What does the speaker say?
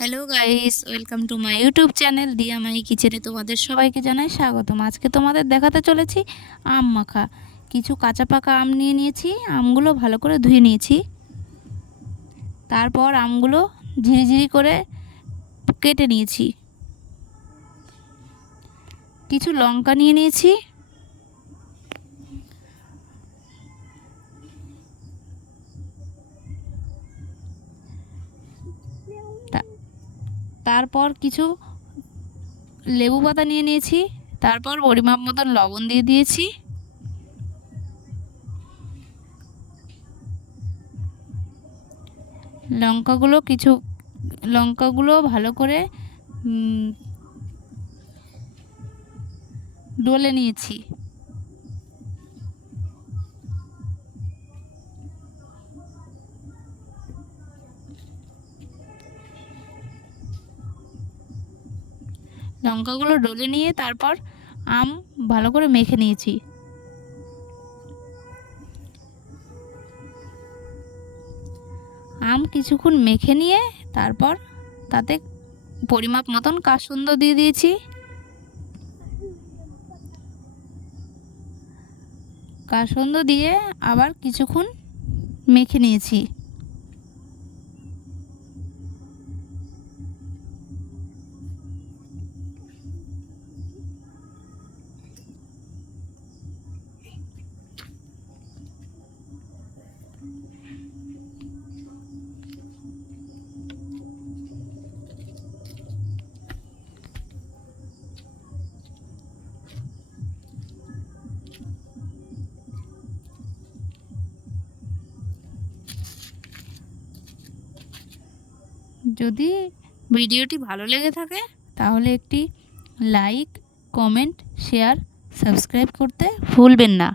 Hello guys, welcome to my YouTube channel দিয়া মাই কিচেনে। তোমাদের সবাইকে জানাই স্বাগতম। আজকে তোমাদের দেখাতে চলেছি আম মাখা। কিছু কাঁচা পাকা আম নিয়ে নিয়েছি, আমগুলো ভালো করে ধুয়ে নিয়েছি। তারপর আমগুলো ঝিরিঝিরি করে কেটে নিয়েছি। কিছু লঙ্কা নিয়ে নিয়েছি, তারপর কিছু লেবু পাতা নিয়ে নিয়েছি। তারপর পরিমাপ মতন লবণ দিয়ে দিয়েছি। লঙ্কাগুলো ভালো করে ডলে নিয়েছি। লঙ্কাগুলো ডলে নিয়ে তারপর আম ভালো করে মেখে নিয়েছি। আম কিছুক্ষণ মেখে নিয়ে তারপর তাতে পরিমাপ মতন কাসুন্দ দিয়ে দিয়েছি। কাসুন্দ দিয়ে আবার কিছুক্ষণ মেখে নিয়েছি। যদি ভিডিওটি ভালো লেগে থাকে তাহলে একটি লাইক, কমেন্ট, শেয়ার, সাবস্ক্রাইব করতে ভুলবেন না।